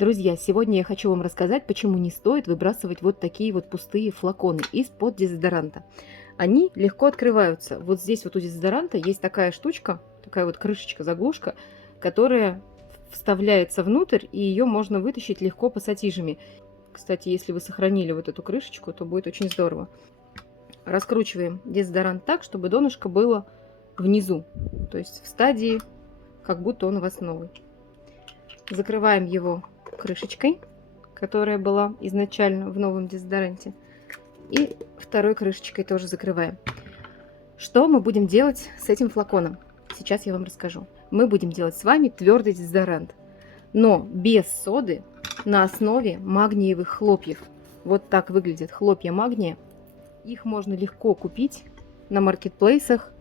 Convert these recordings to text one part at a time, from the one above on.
Друзья, сегодня я хочу вам рассказать, почему не стоит выбрасывать вот такие вот пустые флаконы из-под дезодоранта. Они легко открываются. Вот здесь вот у дезодоранта есть такая штучка, такая вот крышечка, заглушка, которая вставляется внутрь, и ее можно вытащить легко пассатижами. Кстати, если вы сохранили вот эту крышечку, то будет очень здорово. Раскручиваем дезодорант так, чтобы донышко было внизу, то есть в стадии, как будто он у вас новый. Закрываем его крышечкой, которая была изначально в новом дезодоранте. И второй крышечкой тоже закрываем. Что мы будем делать с этим флаконом? Сейчас я вам расскажу. Мы будем делать с вами твердый дезодорант, но без соды, на основе магниевых хлопьев. Вот так выглядят хлопья магния. Их можно легко купить на маркетплейсах,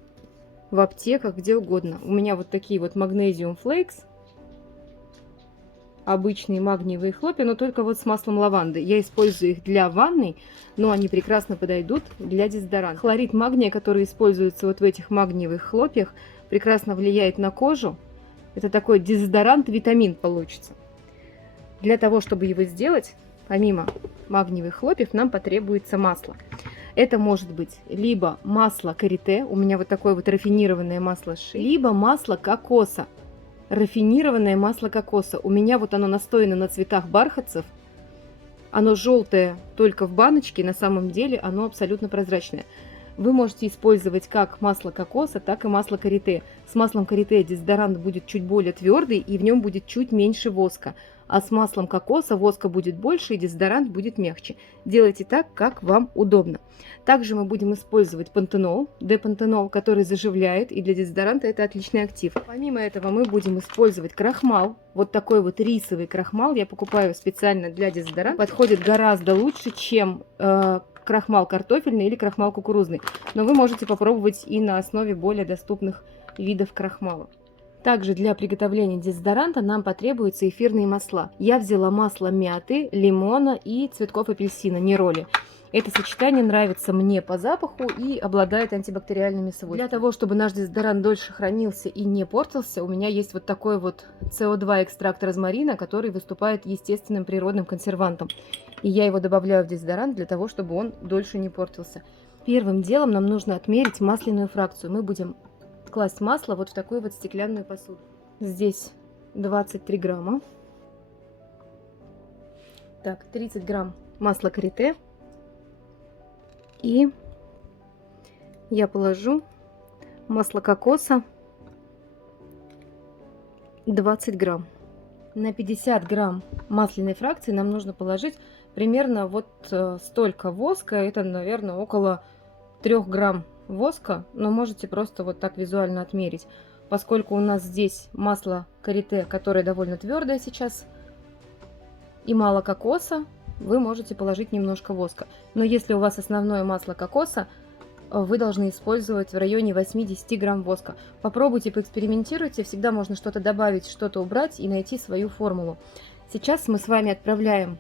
в аптеках, где угодно. У меня вот такие вот Magnesium Flakes. Обычные магниевые хлопья, но только вот с маслом лаванды. Я использую их для ванной, но они прекрасно подойдут для дезодоранта. Хлорид магния, который используется вот в этих магниевых хлопьях, прекрасно влияет на кожу. Это такой дезодорант-витамин получится. Для того, чтобы его сделать, помимо магниевых хлопьев, нам потребуется масло. Это может быть либо масло карите, у меня вот такое вот рафинированное масло ши, либо масло кокоса. Рафинированное масло кокоса. У меня вот оно настояно на цветах бархатцев. Оно желтое только в баночке, на самом деле оно абсолютно прозрачное. Вы можете использовать как масло кокоса, так и масло карите. С маслом карите дезодорант будет чуть более твердый и в нем будет чуть меньше воска. А с маслом кокоса воска будет больше и дезодорант будет мягче. Делайте так, как вам удобно. Также мы будем использовать пантенол, депантенол, который заживляет, и для дезодоранта это отличный актив. Помимо этого мы будем использовать крахмал. Вот такой вот рисовый крахмал я покупаю специально для дезодоранта. Подходит гораздо лучше, чем крахмал картофельный или крахмал кукурузный. Но вы можете попробовать и на основе более доступных видов крахмала. Также для приготовления дезодоранта нам потребуются эфирные масла. Я взяла масло мяты, лимона и цветков апельсина, нероли. Это сочетание нравится мне по запаху и обладает антибактериальными свойствами. Для того, чтобы наш дезодорант дольше хранился и не портился, у меня есть вот такой вот СО2 экстракт розмарина, который выступает естественным природным консервантом. И я его добавляю в дезодорант для того, чтобы он дольше не портился. Первым делом нам нужно отмерить масляную фракцию. Мы будем класть масло вот в такую вот стеклянную посуду. Здесь 23 грамма. Так, 30 грамм масла карите. И я положу масло кокоса 20 грамм. На 50 грамм масляной фракции нам нужно положить примерно вот столько воска. Это, наверное, около 3 грамм воска, но можете просто вот так визуально отмерить. Поскольку у нас здесь масло карите, которое довольно твердое сейчас, и мало кокоса, вы можете положить немножко воска. Но если у вас основное масло кокоса, вы должны использовать в районе 80 грамм воска. Попробуйте, поэкспериментируйте. Всегда можно что-то добавить, что-то убрать и найти свою формулу. Сейчас мы с вами отправляем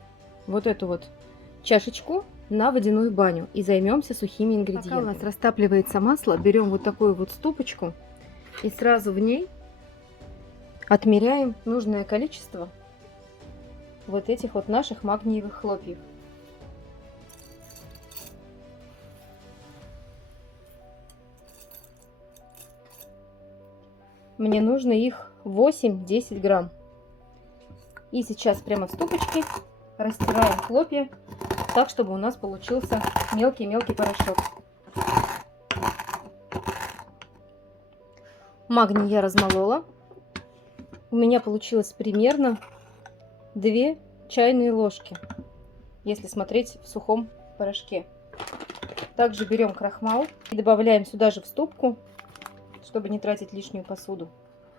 вот эту вот чашечку на водяную баню и займемся сухими ингредиентами. Пока у нас растапливается масло, берем вот такую вот ступочку и сразу в ней отмеряем нужное количество вот этих вот наших магниевых хлопьев. Мне нужно их 8-10 грамм. И сейчас прямо в ступочке растираем хлопья так, чтобы у нас получился мелкий-мелкий порошок. Магний я размолола. У меня получилось примерно 2 чайные ложки, если смотреть в сухом порошке. Также берем крахмал и добавляем сюда же в ступку, чтобы не тратить лишнюю посуду.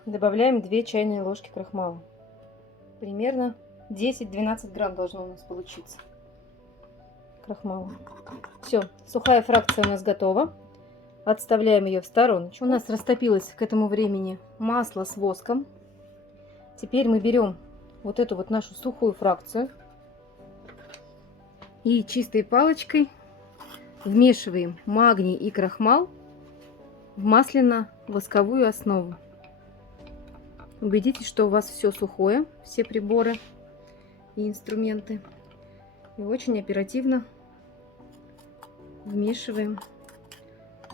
Добавляем 2 чайные ложки крахмала. Примерно 10-12 грамм должно у нас получиться крахмала. Все, сухая фракция у нас готова. Отставляем ее в стороночку. У нас растопилось к этому времени масло с воском. Теперь мы берем вот эту вот нашу сухую фракцию и чистой палочкой вмешиваем магний и крахмал в масляно-восковую основу. Убедитесь, что у вас все сухое, все приборы. и инструменты. И очень оперативно вмешиваем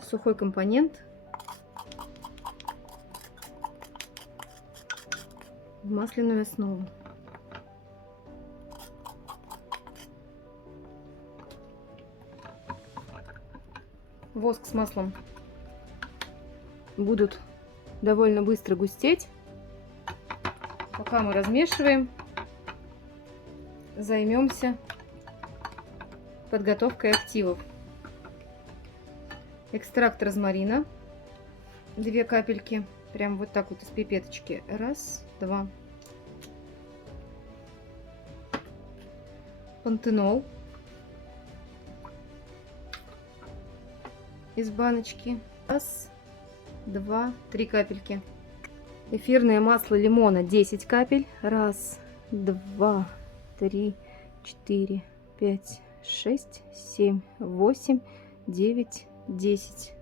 сухой компонент в масляную основу. Воск с маслом будут довольно быстро густеть. Пока мы размешиваем, займемся подготовкой активов. Экстракт розмарина, 2 капельки, прям вот так вот из пипеточки. Раз, два. Пантенол из баночки. Раз, два, 3 капельки. Эфирное масло лимона 10 капель. Раз, два, 3, 4, 5, 6, 7, 8, 9, 10.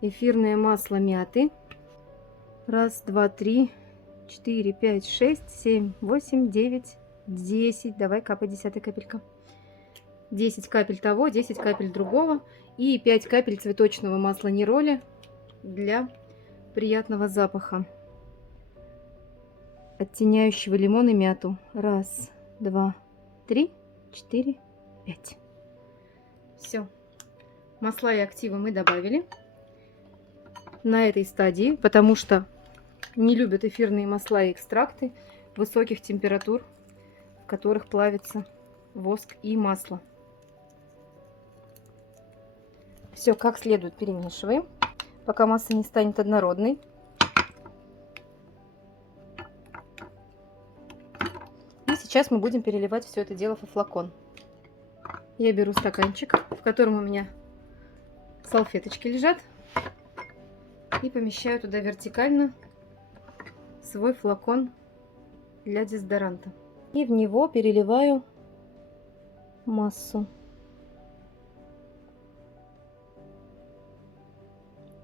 Эфирное масло мяты. Раз, два, 3, 4, 5, 6, 7, 8, 9, 10. Давай капай 10 капелька. 10 капель того, 10 капель другого. И 5 капель цветочного масла Нероли для приятного запаха, оттеняющего лимон и мяту. Раз, два, 3, 4, 5. Все. Масла и активы мы добавили на этой стадии, потому что не любят эфирные масла и экстракты высоких температур, в которых плавится воск и масло. Все как следует перемешиваем, пока масса не станет однородной. И сейчас мы будем переливать все это дело во флакон. Я беру стаканчик, в котором у меня салфеточки лежат, и помещаю туда вертикально свой флакон для дезодоранта. И в него переливаю массу.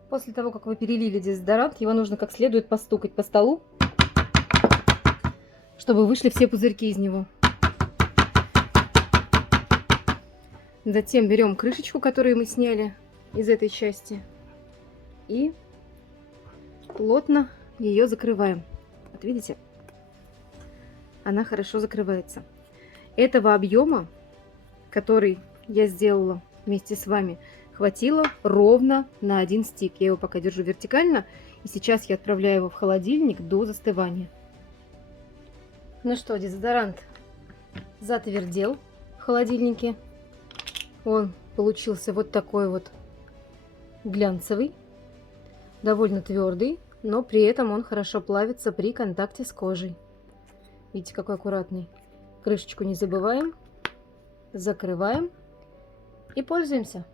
После того, как вы перелили дезодорант, его нужно как следует постукать по столу, чтобы вышли все пузырьки из него. Затем берем крышечку, которую мы сняли из этой части, и плотно ее закрываем. Вот видите? Она хорошо закрывается. Этого объема, который я сделала вместе с вами, хватило ровно на 1 стик. Я его пока держу вертикально, и сейчас я отправляю его в холодильник до застывания. Ну что, дезодорант затвердел в холодильнике. Он получился вот такой вот глянцевый, довольно твердый, но при этом он хорошо плавится при контакте с кожей. Видите, какой аккуратный. Крышечку не забываем, закрываем и пользуемся.